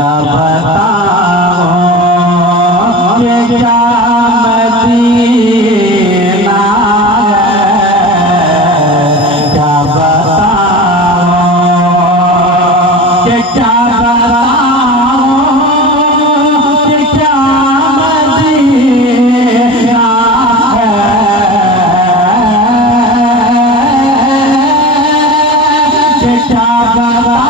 बताओ ये क्या मदीना है, क्या बताओ ये क्या बताओ ये क्या मदीना है, ये क्या बताओ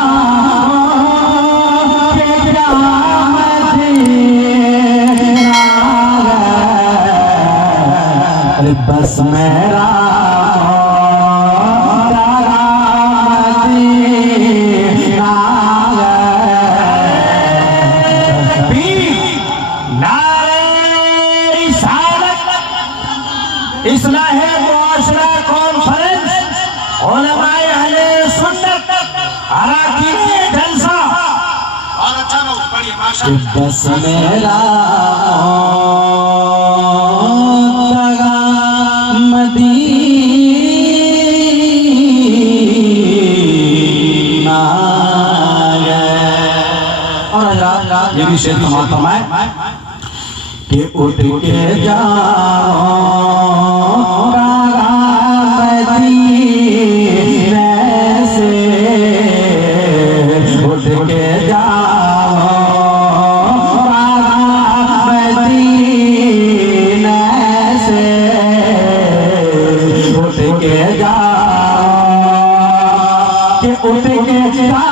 बस मेरा मदीना है। नारे रिसालत इस्लाहे मुआशरा कॉन्फ्रेंस उलमाए अहले सुन्नत अराकीन जलसा और अच्छा लोग पढ़िए माशाअल्लाह। बस मेरा ये भी शेर फरमाए कि उठ के जाओ मदीने से, उठ के जाओ मदीने से, उठ के जाओ कि उठ के जाओ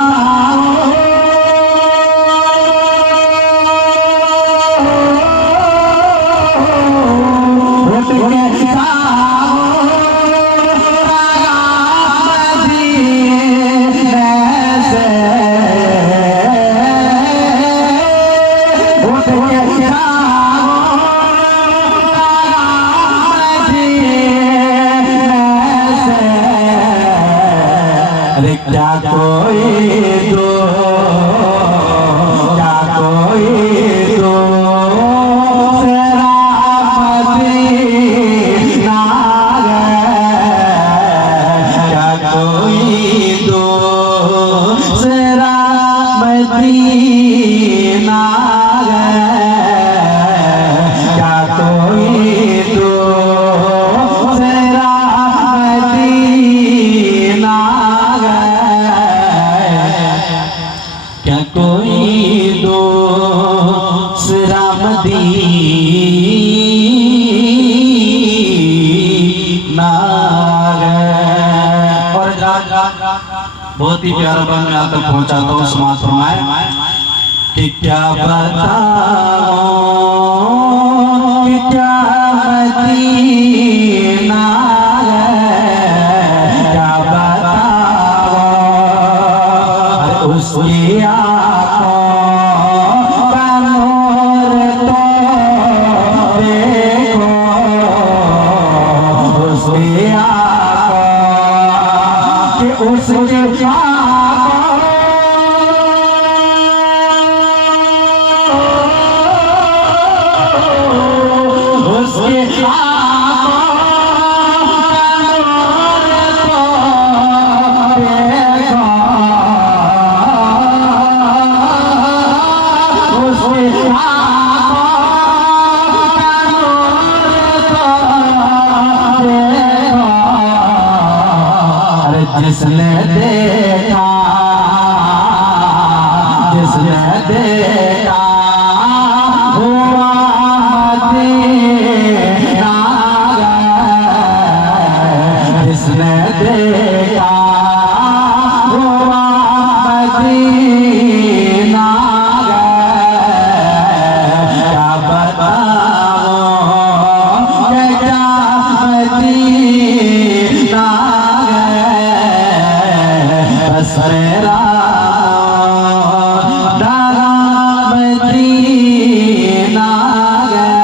क्या कोई दो, क्या कोई दो तेरा मदीना है, क्या कोई दो तेरा मदीना है, क्या कोई दो तेरा मदीना, क्या कोई दूसरा मदीना है। और बहुत ही प्यारा बन में आप तक पहुंचाता हूँ। समाज फरमाए कि क्या बताओ कि क्या मदीना है, क्या बताओ उसकी आँखों का नूर तो देखो, उसकी आँखों कि उसकी जिसने देखा, जिसने देखा हुआ मदीना है, जिसने देखा हुआ मदीना है, क्या बताओ क्या मदीना बस मेरा दारा मदीना है,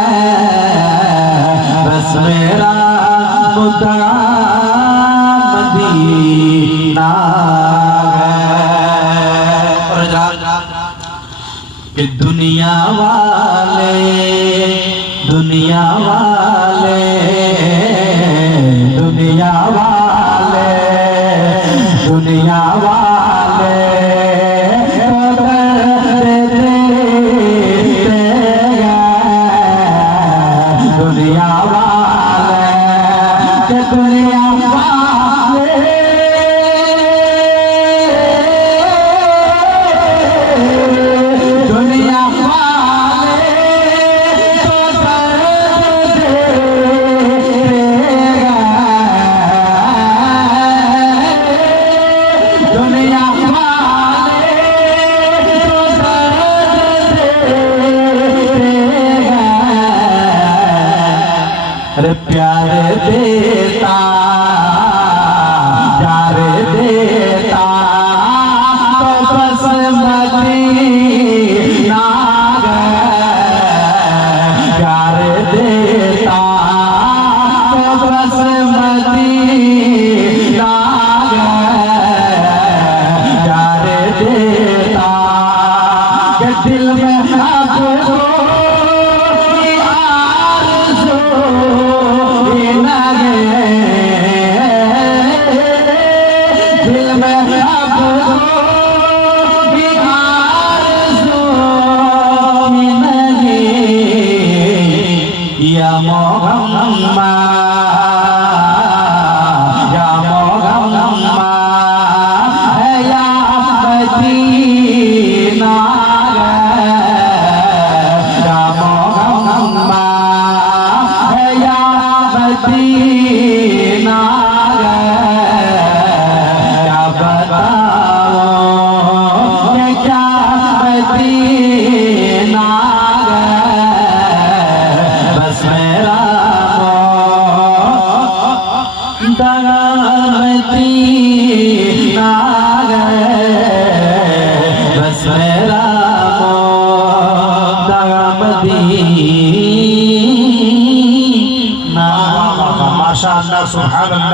बस मेरा मुद्दा मदीना है। कि दुनिया वाले, दुनिया वाले, दुनिया वाले, दुनिया वाले तो दर्द रे प्यार देता प्यार देता तो बस मदीना प्यार देता तो बस मदीना प्यार देता के दिल में आपको दिल में आपको या मोहम्मद या मोहम्मद है या मदीना या मोहम्मद है या मदीना क्या बताओ ये क्या मदीना बस मेरा मदीना बस मेरा मदीना। माशाअल्लाह सुभान अल्लाह।